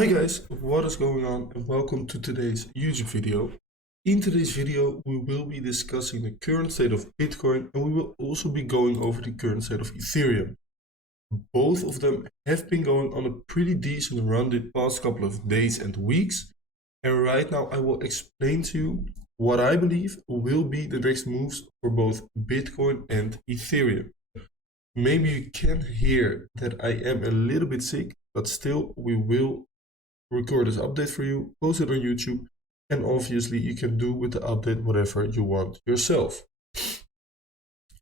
Hi guys, what is going on and welcome to today's YouTube video. In today's video we will be discussing the current state of Bitcoin and we will also be going over the current state of Ethereum. Both of them have been going on a pretty decent run the past couple of days and weeks, and right now I will explain to you what I believe will be the next moves for both Bitcoin and Ethereum. Maybe you can hear that I am a little bit sick, but still we will record this update for you, post it on YouTube, and obviously you can do with the update whatever you want yourself.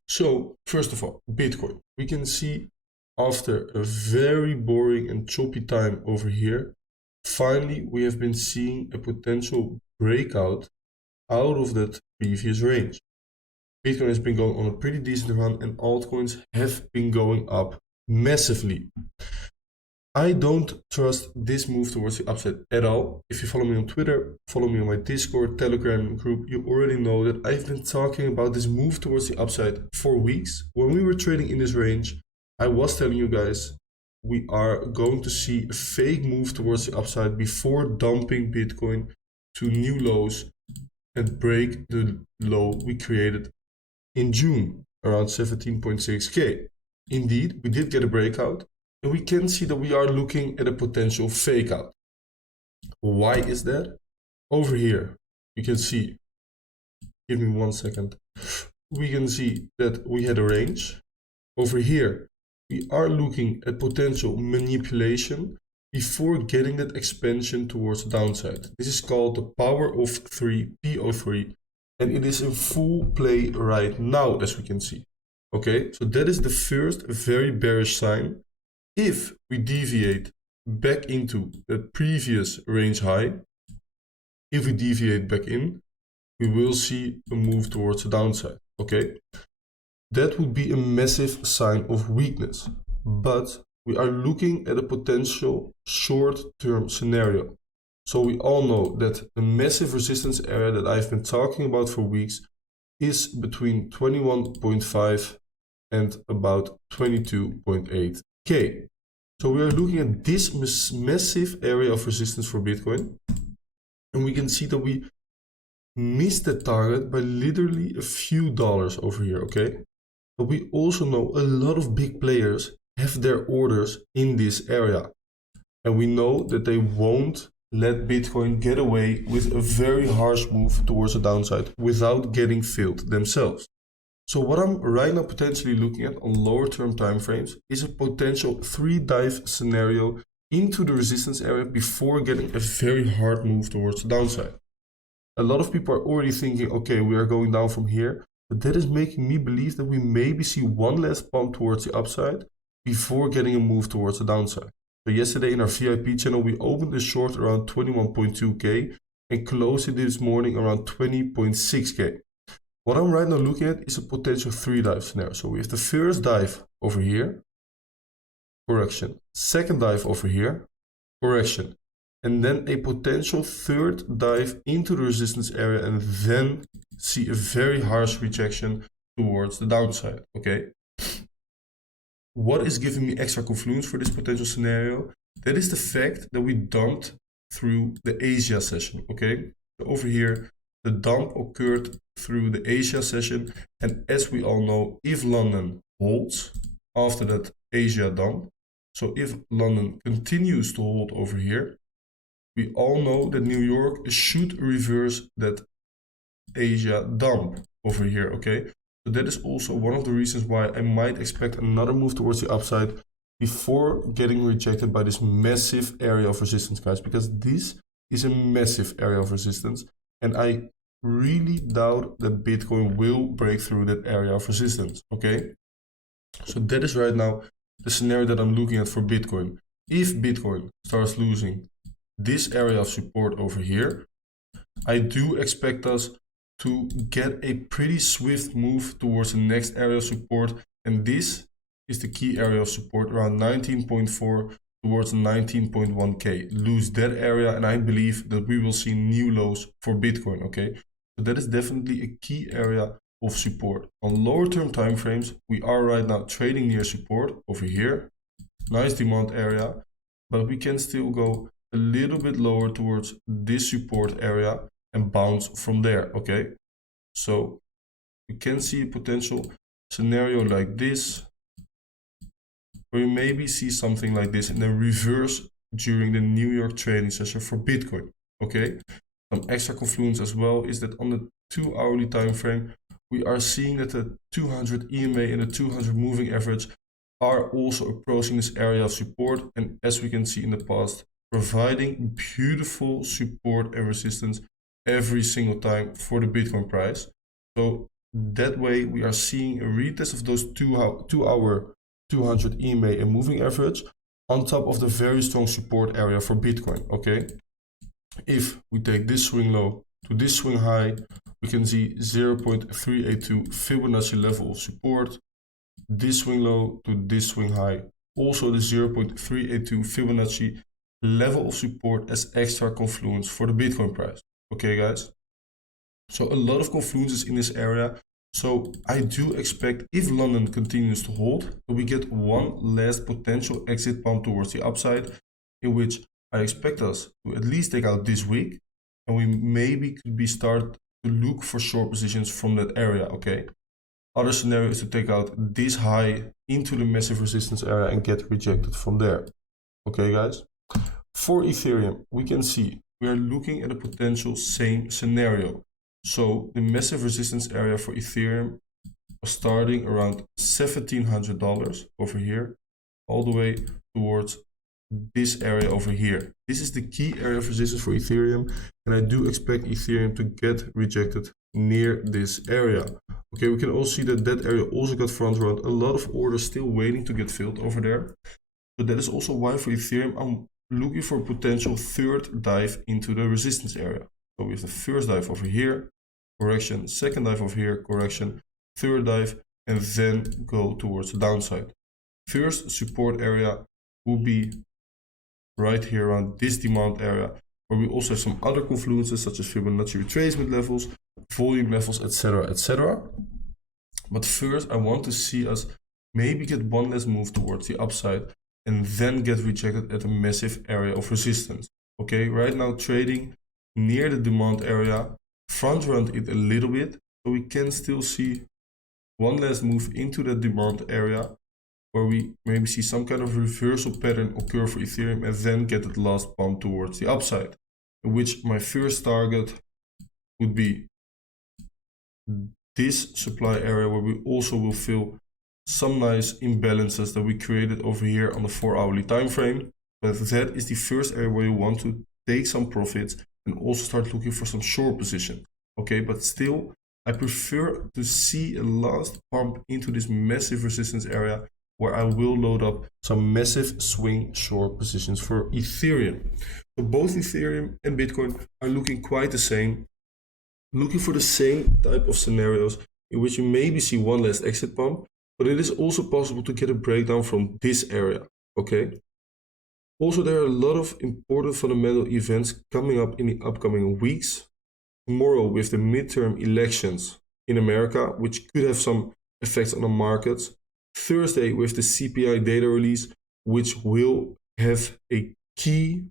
So first of all, Bitcoin. We can see after a very boring and choppy time over here, finally we have been seeing a potential breakout out of that previous range. Bitcoin has been going on a pretty decent run and altcoins have been going up massively. I don't trust this move towards the upside at all. If you follow me on Twitter, follow me on my Discord, Telegram group, you already know that I've been talking about this move towards the upside for weeks. When we were trading in this range, I was telling you guys we are going to see a fake move towards the upside before dumping Bitcoin to new lows and break the low we created in June, around 17.6k. Indeed, we did get a breakout. And we can see that we are looking at a potential fake out. Why is that? Over here, you can see, give me 1 second. We can see that we had a range. Over here, we are looking at potential manipulation before getting that expansion towards the downside. This is called the power of 3, PO3, and it is in full play right now, as we can see. Okay, so that is the first very bearish sign. If we deviate back into the previous range high, if we deviate back in, we will see a move towards the downside, okay? That would be a massive sign of weakness, but we are looking at a potential short-term scenario. So we all know that the massive resistance area that I've been talking about for weeks is between 21.5 and about 22.8k. So we are looking at this massive area of resistance for Bitcoin, and we can see that we missed the target by literally a few dollars over here, okay? But we also know a lot of big players have their orders in this area, and we know that they won't let Bitcoin get away with a very harsh move towards the downside without getting filled themselves. So what I'm right now potentially looking at on lower term time frames is a potential 3 dive scenario into the resistance area before getting a very hard move towards the downside. A lot of people are already thinking, okay, we are going down from here, but that is making me believe that we maybe see one last pump towards the upside before getting a move towards the downside. So yesterday in our VIP channel, we opened the short around 21.2k and closed it this morning around 20.6k. What I'm right now looking at is a potential 3 dive scenario. So we have the first dive over here, correction. Second dive over here, correction. And then a potential third dive into the resistance area and then see a very harsh rejection towards the downside, okay? What is giving me extra confluence for this potential scenario? That is the fact that we dumped through the Asia session, okay? So over here, the dump occurred through the Asia session, and as we all know, if London holds after that Asia dump, so if London continues to hold over here, we all know that New York should reverse that Asia dump over here, okay? So that is also one of the reasons why I might expect another move towards the upside before getting rejected by this massive area of resistance, guys, because this is a massive area of resistance, and I really doubt that Bitcoin will break through that area of resistance, okay? So that is right now the scenario that I'm looking at for Bitcoin. If Bitcoin starts losing this area of support over here, I do expect us to get a pretty swift move towards the next area of support, and this is the key area of support around 19.4 towards 19.1k. Lose that area and I believe that we will see new lows for Bitcoin, okay? So that is definitely a key area of support. On lower term time frames, we are right now trading near support over here. Nice demand area, but we can still go a little bit lower towards this support area and bounce from there, okay? So you can see a potential scenario like this, where you maybe see something like this and then reverse during the New York trading session for Bitcoin, okay? Some extra confluence as well is that on the 2 hourly time frame, we are seeing that the 200 EMA and the 200 moving average are also approaching this area of support, and as we can see in the past, providing beautiful support and resistance every single time for the Bitcoin price. So that way we are seeing a retest of those 2 hour 200 EMA and moving average on top of the very strong support area for Bitcoin, okay? If we take this swing low to this swing high, we can see 0.382 Fibonacci level of support. This swing low to this swing high, also the 0.382 Fibonacci level of support as extra confluence for the Bitcoin price. Okay, guys? So a lot of confluences in this area. So I do expect, if London continues to hold, that we get one last potential exit pump towards the upside, in which I expect us to at least take out this week, and we maybe could be start to look for short positions from that area, okay? Other scenario is to take out this high into the massive resistance area and get rejected from there. Okay, guys? For Ethereum, we can see we are looking at a potential same scenario. So the massive resistance area for Ethereum was starting around $1,700 over here, all the way towards this area over here. This is the key area of resistance for Ethereum, and I do expect Ethereum to get rejected near this area. Okay, we can also see that that area also got front run. A lot of orders still waiting to get filled over there. So that is also why for Ethereum I'm looking for a potential third dive into the resistance area. So we have the first dive over here, correction, second dive over here, correction, third dive, and then go towards the downside. First support area will be right here around this demand area, where we also have some other confluences such as Fibonacci retracement levels, volume levels, etc., etc. But first I want to see us maybe get one less move towards the upside and then get rejected at a massive area of resistance. Okay, right now trading near the demand area, front run it a little bit, so we can still see one last move into the demand area, where we maybe see some kind of reversal pattern occur for Ethereum and then get that last pump towards the upside, in which my first target would be this supply area, where we also will fill some nice imbalances that we created over here on the 4 hourly time frame. But that is the first area where you want to take some profits and also start looking for some short position. Okay, but still I prefer to see a last pump into this massive resistance area, where I will load up some massive swing short positions for Ethereum. So both Ethereum and Bitcoin are looking quite the same, looking for the same type of scenarios in which you maybe see one last exit pump, but it is also possible to get a breakdown from this area, okay? Also, there are a lot of important fundamental events coming up in the upcoming weeks. Tomorrow with the midterm elections in America, which could have some effects on the markets. Thursday with the CPI data release, which will have a key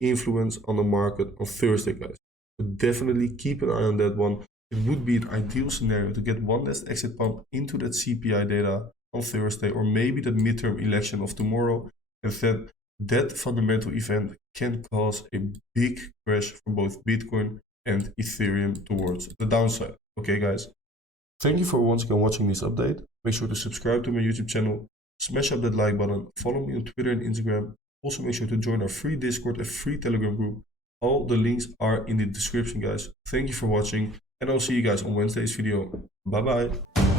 influence on the market on Thursday, guys. So definitely keep an eye on that one. It would be an ideal scenario to get one last exit pump into that CPI data on Thursday, or maybe that midterm election of tomorrow, and then that fundamental event can cause a big crash for both Bitcoin and Ethereum towards the downside. Okay, guys. Thank you for once again watching this update. Make sure to subscribe to my YouTube channel, smash up that like button, follow me on Twitter and Instagram. Also make sure to join our free Discord and free Telegram group. All the links are in the description, guys. Thank you for watching, and I'll see you guys on Wednesday's video. Bye bye.